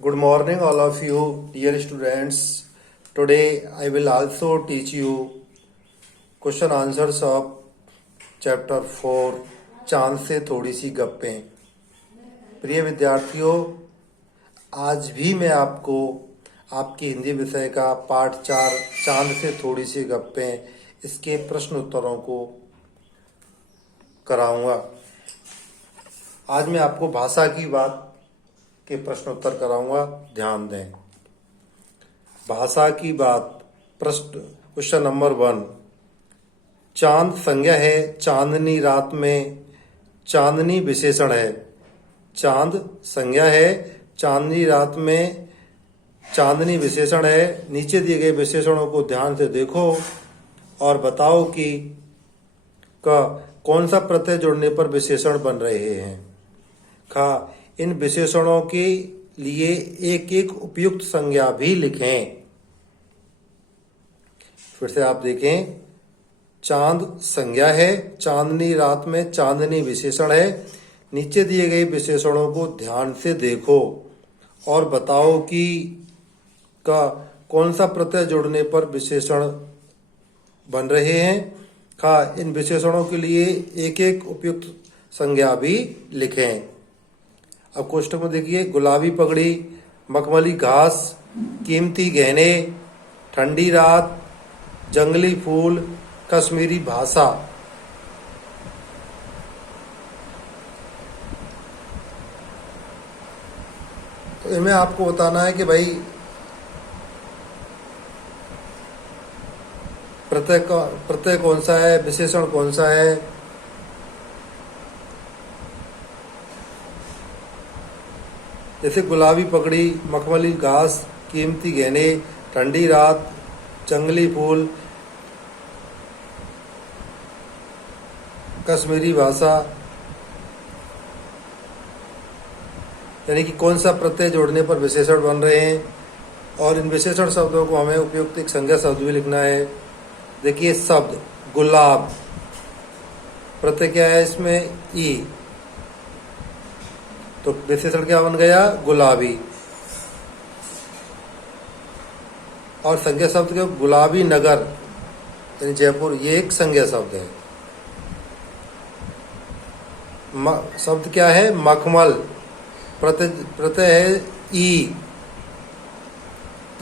Good morning, all of you, dear students. Today I will also teach you question answers of chapter 4 चांद से थोड़ी सी गप्पें। प्रिय विद्यार्थियों, आज भी मैं आपको आपकी हिंदी विषय का पाठ 4 चांद से थोड़ी सी गप्पें इसके प्रश्न उत्तरों को कराऊंगा। आज मैं आपको भाषा की बात के प्रश्न उत्तर कराऊंगा, ध्यान दें। भाषा की बात, प्रश्न क्वेश्चन नंबर 1। चांद संज्ञा है, चांदनी रात में चांदनी विशेषण है। चांद संज्ञा है, चांदनी रात में चांदनी विशेषण है। नीचे दिए गए विशेषणों को ध्यान से देखो और बताओ कि कौन सा प्रत्यय जोड़ने पर विशेषण बन रहे हैं। ख, इन विशेषणों के लिए एक एक उपयुक्त संज्ञा भी लिखें। फिर से आप देखें, चांद संज्ञा है, चांदनी रात में चांदनी विशेषण है। नीचे दिए गए विशेषणों को ध्यान से देखो और बताओ कि कौन सा प्रत्यय जोड़ने पर विशेषण बन रहे हैं। ख, इन विशेषणों के लिए एक एक उपयुक्त संज्ञा भी लिखें। अब कोष्टक में देखिए, गुलाबी पगड़ी, मखमली घास, कीमती गहने, ठंडी रात, जंगली फूल, कश्मीरी भाषा। तो इनमें आपको बताना है कि भाई प्रत्यय कौन सा है, विशेषण कौन सा है। जैसे गुलाबी पगड़ी, मखमली घास, कीमती गहने, ठंडी रात, जंगली फूल, कश्मीरी भाषा, यानी कि कौन सा प्रत्यय जोड़ने पर विशेषण बन रहे हैं। और इन विशेषण शब्दों को हमें उपयुक्त एक संज्ञा शब्द भी लिखना है। देखिए, शब्द गुलाब, प्रत्यय क्या है इसमें, ई, तो विशेषण क्या बन गया, गुलाबी। और संज्ञा शब्द के गुलाबी नगर यानी जयपुर, ये एक संज्ञा शब्द है। शब्द क्या है, मखमल, प्रत्यय है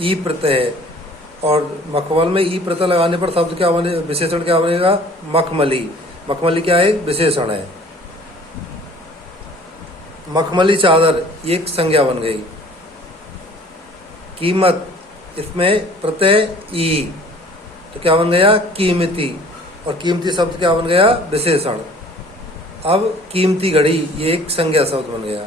ई प्रत्यय है। और मखमल में ई प्रत्यय लगाने पर शब्द क्या बने, विशेषण क्या बनेगा, मखमली। मखमली क्या है, विशेषण है। मखमली चादर, ये एक संज्ञा बन गई। कीमत, इसमें प्रत्यय ई, तो क्या बन गया, कीमती। और कीमती शब्द क्या बन गया, विशेषण। अब कीमती घड़ी, ये एक संज्ञा शब्द बन गया।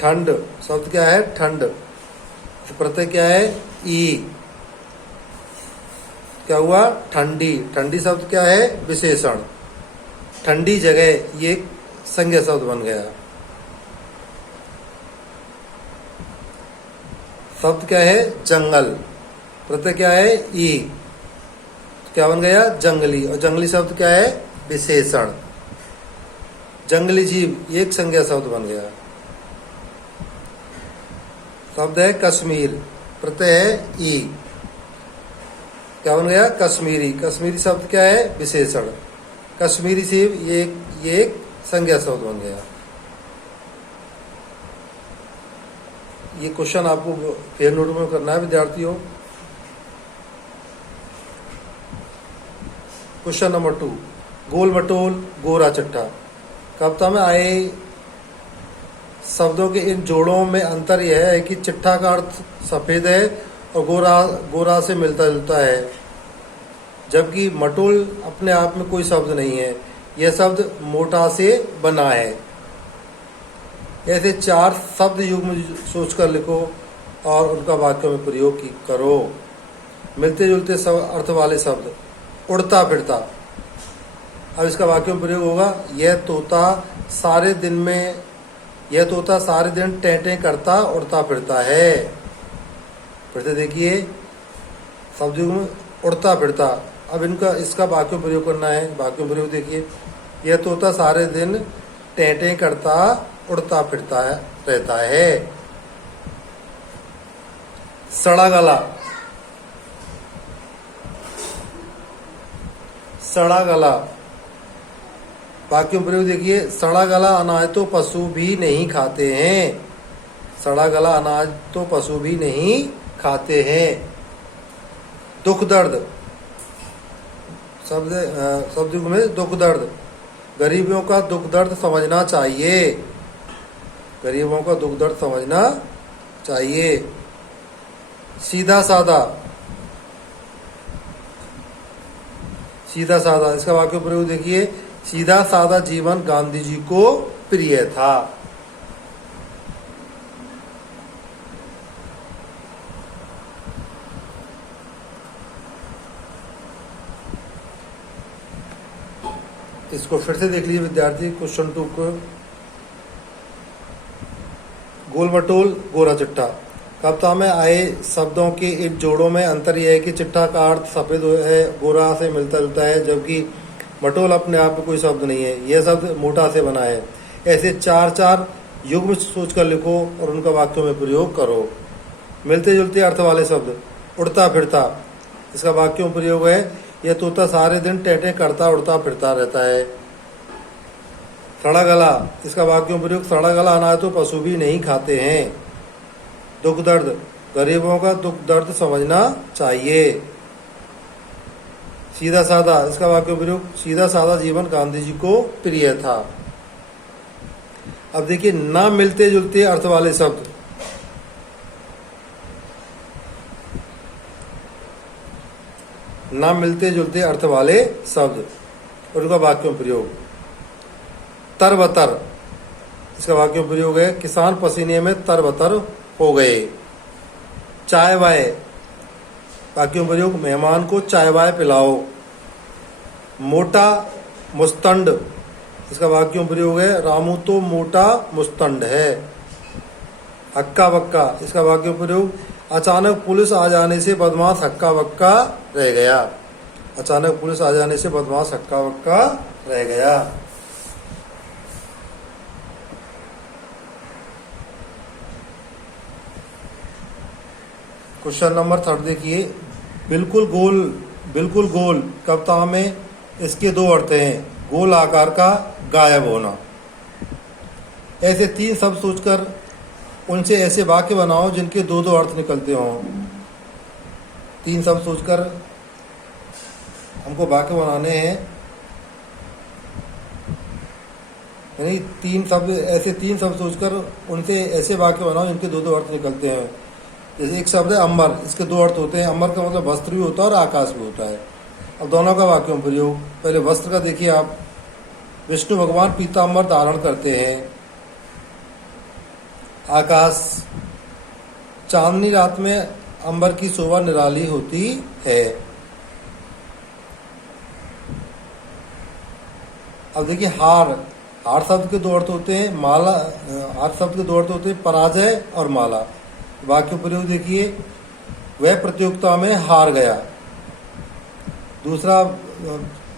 ठंड, शब्द क्या है, ठंड, तो प्रत्यय क्या है, ई, क्या हुआ, ठंडी। ठंडी शब्द क्या है, विशेषण। ठंडी जगह, ये एक संज्ञा शब्द बन गया। शब्द क्या है, जंगल, प्रत्यय क्या है, ई, क्या बन गया, जंगली। और जंगली शब्द क्या है, विशेषण। जंगली जीव, ये एक संज्ञा शब्द बन गया। शब्द है कश्मीर, प्रत्यय है ई, क्या बन गया, कश्मीरी। कश्मीरी शब्द क्या है, विशेषण। कश्मीरी सेब, ये एक संज्ञा शब्द बन गया। ये क्वेश्चन आपको फेयर नोट में करना है विद्यार्थियों। क्वेश्चन नंबर 2, गोल मटोल गोरा चट्टा। कविता में आए शब्दों के इन जोड़ों में अंतर यह है कि चिट्ठा का अर्थ सफेद है और गोरा से मिलता जुलता है, जबकि मटोल अपने आप में कोई शब्द नहीं है। यह शब्द मोटा से बना है। ऐसे 4 शब्द युग्म सोचकर लिखो और उनका वाक्य में प्रयोग करो। मिलते जुलते अर्थ वाले शब्द, उड़ता फिरता। अब इसका वाक्य में प्रयोग होगा, यह तोता सारे दिन टेंटे करता उड़ता फिरता है। फिर से देखिए, शब्द युग्म उड़ता फिरता। अब इसका वाक्य प्रयोग करना है। वाक्य प्रयोग देखिए, यह तोता सारे दिन टेंटे करता उड़ता फिरता रहता है। सड़ा गला, सड़ा गला, वाक्यों प्रयोग देखिए। सड़ा गला अनाज तो पशु भी नहीं खाते हैं। सड़ा गला अनाज तो पशु भी नहीं खाते हैं। दुख दर्द, शब्द में दुख दर्द, गरीबों का दुख दर्द समझना चाहिए। गरीबों का दुख दर्द समझना चाहिए। सीधा साधा, सीधा साधा, इसका वाक्य प्रयोग देखिए। सीधा साधा जीवन गांधी जी को प्रिय था। इसको फिर से देख लीजिए विद्यार्थी। क्वेश्चन 2 को, गोल मटोल गोरा चिट्ठा। कविता में आए शब्दों के इन जोड़ों में अंतर यह है कि चिट्ठा का अर्थ सफेद है, गोरा से मिलता जुलता है, जबकि मटोल अपने आप में कोई शब्द नहीं है। यह शब्द मोटा से बना है। ऐसे 4 युग्म सोचकर लिखो और उनका वाक्यों में प्रयोग करो। मिलते जुलते अर्थ वाले शब्द, उड़ता फिरता, इसका वाक्यों में प्रयोग है। यह तोता सारे दिन टेंटे करता उड़ता फिरता रहता है। सड़ा गला, इसका वाक्यों में प्रयोग। सड़ा गला अनाज तो पशु भी नहीं खाते हैं। दुख दर्द, गरीबों का दुख दर्द समझना चाहिए। सीधा साधा, इसका वाक्य प्रयोग। सीधा साधा जीवन गांधी जी को प्रिय था। अब देखिए ना मिलते जुलते अर्थ वाले शब्द। ना मिलते जुलते अर्थ वाले शब्द, उनका वाक्यों प्रयोग। तरबतर, इसका वाक्यों प्रयोग है। किसान पसीने में तरबतर हो गए। चाय वाय, वाक्यों प्रयोग। मेहमान को चाय वाय पिलाओ। मोटा मुस्तंड, इसका वाक्यों प्रयोग है। रामू तो मोटा मुस्तंड है। हक्का बक्का, इसका वाक्यों प्रयोग। अचानक पुलिस आ जाने से बदमाश हक्का बक्का रह गया। अचानक पुलिस आ जाने से बदमाश हक्का बक्का रह गया। क्वेश्चन नंबर 3 देखिए। बिल्कुल गोल कविता में इसके 2 अर्थ हैं। गोल आकार का गायब होना। ऐसे 3 शब्द सोचकर उनसे ऐसे वाक्य बनाओ जिनके 2 अर्थ निकलते हों। 3 शब्द सोचकर हमको वाक्य बनाने हैं, यानी 3 शब्द सोचकर उनसे ऐसे वाक्य बनाओ जिनके 2 अर्थ निकलते हैं। जैसे एक शब्द है अंबर, इसके 2 अर्थ होते हैं। अंबर का मतलब वस्त्र भी होता है और आकाश भी होता है। अब दोनों का वाक्यों में प्रयोग। पहले वस्त्र का देखिए आप। विष्णु भगवान पीतांबर धारण करते हैं। आकाश, चांदनी रात में अंबर की शोभा निराली होती है। अब देखिए हार शब्द के 2 अर्थ होते हैं। माला, हार शब्द के 2 अर्थ होते हैं, पराजय और माला। वाक्य प्रयोग देखिए। वह प्रतियोगिता में हार गया। दूसरा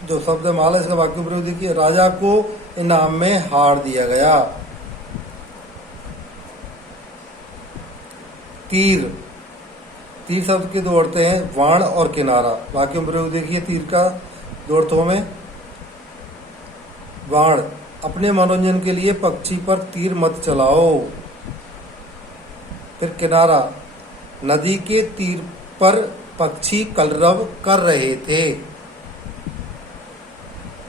जो शब्द है माला, इसका वाक्य प्रयोग देखिए। राजा को इनाम में हार दिया गया। तीर शब्द के 2 अर्थ हैं, वाण और किनारा। वाक्य प्रयोग देखिए। तीर का 2 अर्थों में। वाण, अपने मनोरंजन के लिए पक्षी पर तीर मत चलाओ। फिर किनारा, नदी के तीर पर पक्षी कलरव कर रहे थे।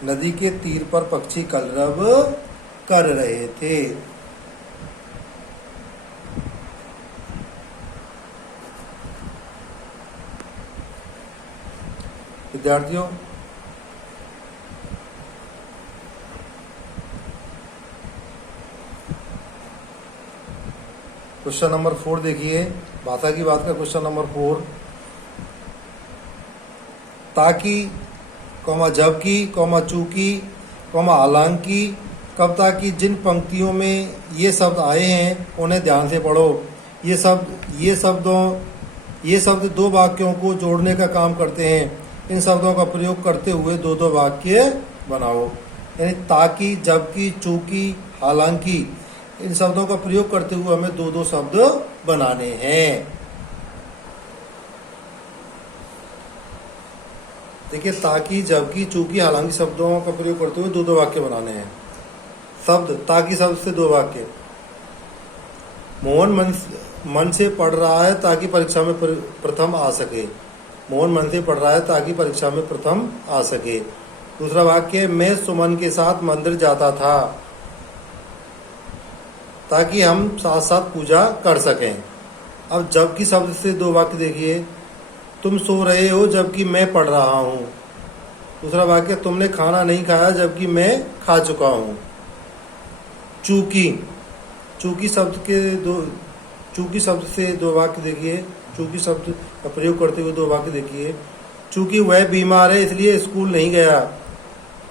नदी के तीर पर पक्षी कलरव कर रहे थे। विद्यार्थियों, क्वेश्चन नंबर 4 देखिए। भाषा की बात का क्वेश्चन नंबर 4। ताकि, जबकि, चूंकि, हालांकि कविता की जिन पंक्तियों में ये शब्द आए हैं उन्हें ध्यान से पढ़ो। ये शब्द 2 वाक्यों को जोड़ने का काम करते हैं। इन शब्दों का प्रयोग करते हुए 2 वाक्य बनाओ। यानी ताकि, जबकि, चूंकि, हालांकि, इन शब्दों का प्रयोग करते हुए हमें दो दो शब्द बनाने हैं। देखिए, ताकि, जबकि, चूंकि, हालांकि शब्दों का प्रयोग करते हुए दो दो वाक्य बनाने हैं। शब्द ताकि शब्द से दो वाक्य। मोहन मन से पढ़ रहा है ताकि परीक्षा में प्रथम आ सके। मोहन मन से पढ़ रहा है ताकि परीक्षा में प्रथम आ सके। दूसरा वाक्य, मैं सुमन के साथ मंदिर जाता था ताकि हम साथ साथ पूजा कर सकें। अब जबकि शब्द से दो वाक्य देखिए। तुम सो रहे हो जबकि मैं पढ़ रहा हूँ। दूसरा वाक्य, तुमने खाना नहीं खाया जबकि मैं खा चुका हूँ। चूंकि, चूंकि शब्द से दो वाक्य देखिए। चूंकि शब्द का प्रयोग करते हुए दो वाक्य देखिए। चूंकि वह बीमार है इसलिए स्कूल नहीं गया।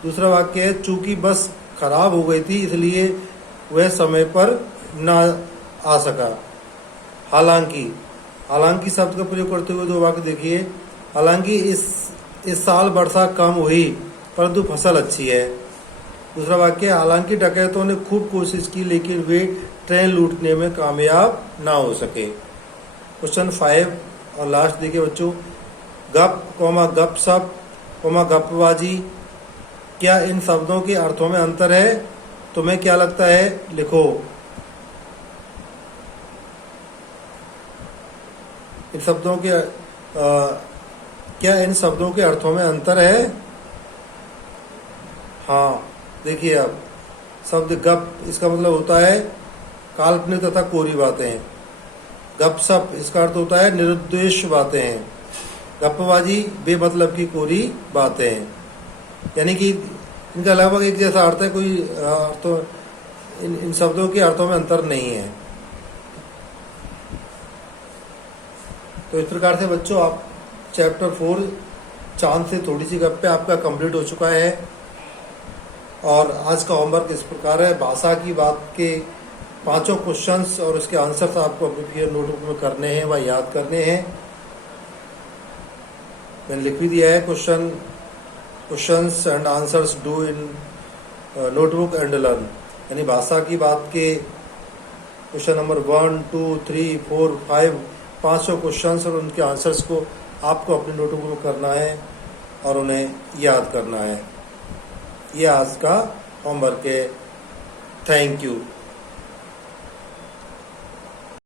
दूसरा वाक्य है, चूंकि बस खराब हो गई थी इसलिए वह समय पर ना आ सका। हालांकि, हालांकि शब्द का प्रयोग करते हुए दो वाक्य देखिए। हालांकि इस साल वर्षा कम हुई परंतु फसल अच्छी है। दूसरा वाक्य, हालांकि डकैतों ने खूब कोशिश की लेकिन वे ट्रेन लूटने में कामयाब ना हो सके। क्वेश्चन 5 और लास्ट देखिए बच्चों। गप, गप सप, गपबाजी, क्या इन शब्दों के अर्थों में अंतर है? तुम्हें क्या लगता है? लिखो। इन शब्दों के क्या इन शब्दों के अर्थों में अंतर है? हाँ, देखिए अब शब्द गप, इसका मतलब होता है काल्पनिक तथा कोरी बातें। गपशप, इसका अर्थ होता है निरुद्देश्य बातें हैं। गपबाजी, बेमतलब की कोरी बातें हैं। यानी कि इनका लगभग एक जैसा अर्थ है, कोई इन शब्दों के अर्थों में अंतर नहीं है। तो इस प्रकार से बच्चों, आप चैप्टर 4 चांद से थोड़ी सी गप्पे आपका कंप्लीट हो चुका है। और आज का होमवर्क इस प्रकार है। भाषा की बात के 5 क्वेश्चंस और उसके आंसर्स आपको अपनी पीयर नोटबुक में करने हैं व याद करने हैं। मैंने लिख भी दिया है। Questions and answers do in notebook and learn. यानी भाषा की बात के क्वेश्चन नंबर 1, 2, 3, 4, 5 500 क्वेश्चंस और उनके आंसर्स को आपको अपनी नोटबुक में करना है और उन्हें याद करना है। ये आज का होमवर्क है। Thank you.